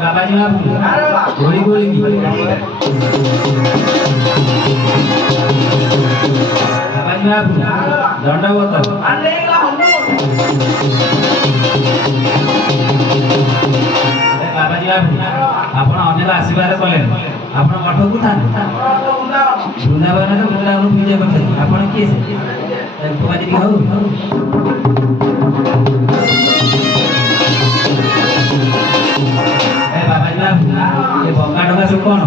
बाबाजी गोली गोली बाबाजी दंडवत बाबाजी आप अनेक आशीर्वाद कले आप मठ को था वृंदावन वृंदावन पूजा करते आप किए बाबाजी हूँ बाबाजी ये बंगा डगा सब कौन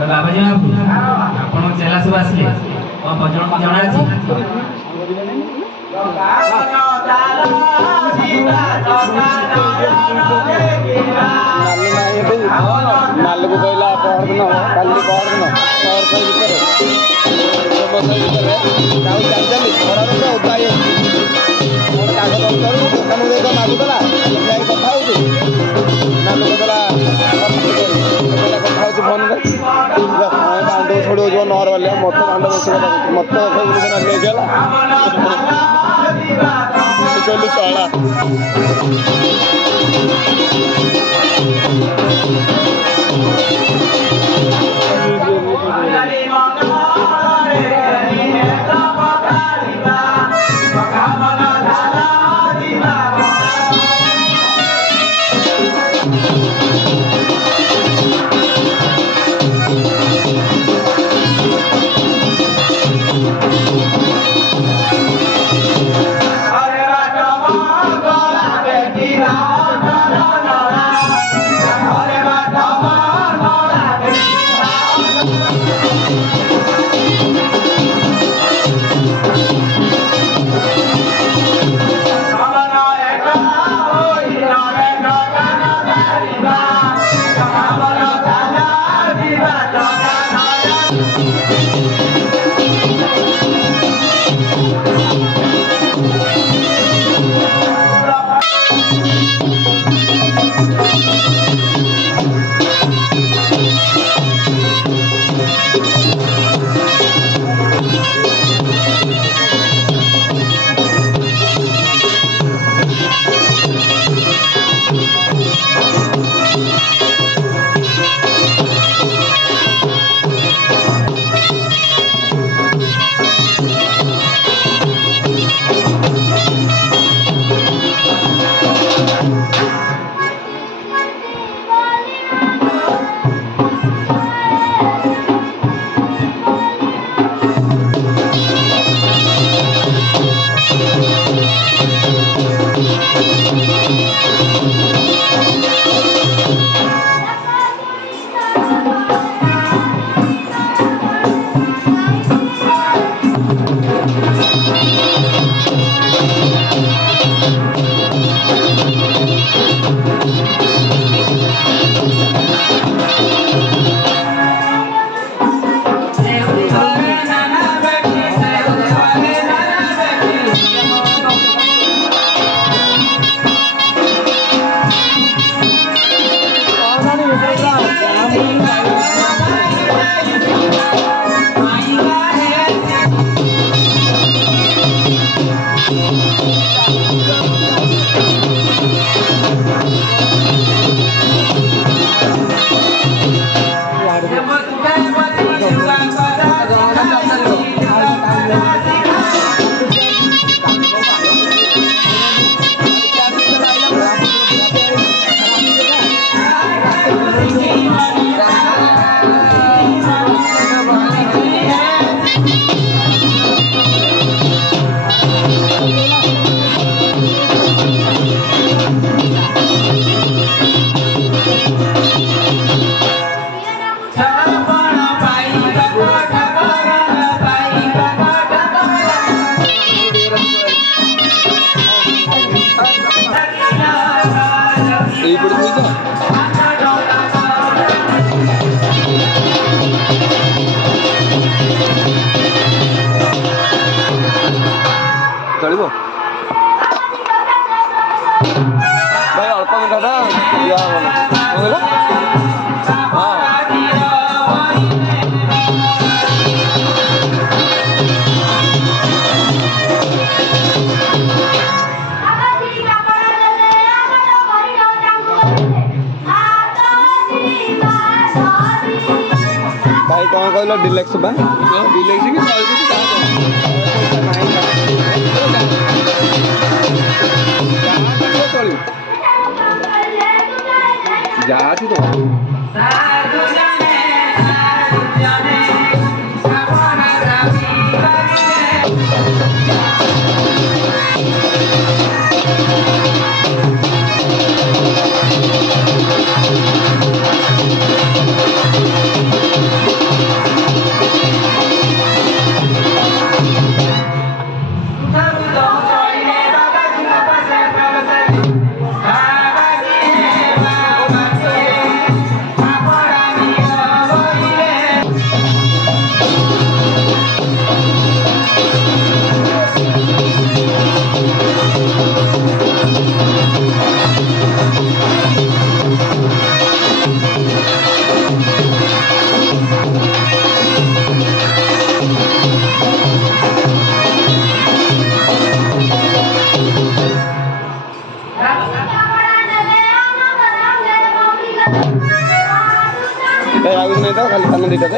बाबाजी आप चेला सब आसले भजन को जना अछि नाल को कहला पहरदिन काली पहरदिन शहर से भितर गाँव चली खरा उदा कागज करू दोकान देख मागुला कथा हो नाल कहला कथा हो फोन में बांध छोड़ नहर वाले मत बांध बस मत लेगला कहलु चला ଭାଇ ଅଳ୍ପ ମିଠାଟା ଦିଆ ହବନି କଣ କହିଲ? ହଁ ଭାଇ କଣ କହିଲ ଡିଲେକ୍ସ ବା ଡିଲେକ୍ସ କି 100 ପିସ୍ ଯାହା ଚଳିବ ଯାହା ଅଛି ତ ଭାଇ ଆଉ କିଛି ନାହିଁ ତ ଖାଲି ପାନ ଦୁଇଟା ତ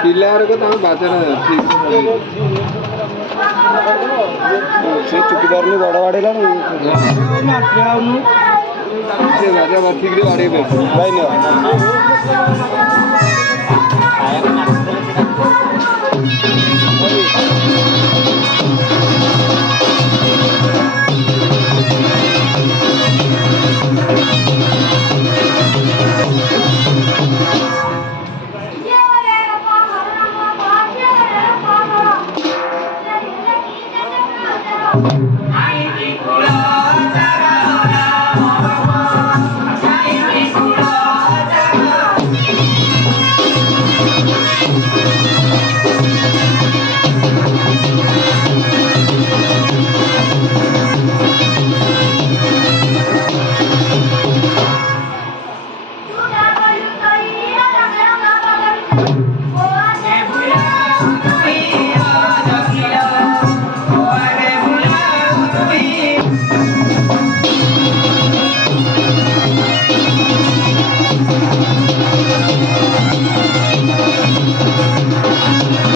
ପିଲାର ତାଙ୍କ ବାଜାର ଠିକ୍ ସେ ଚୁଟି ପାରୁନି ବଡ଼ ବାଡ଼େଇଲାଣି ସେ ବାଜା ଠିକ୍ରେ ବାଡ଼େଇ ପାରିବ ଭାଇ ନିଅ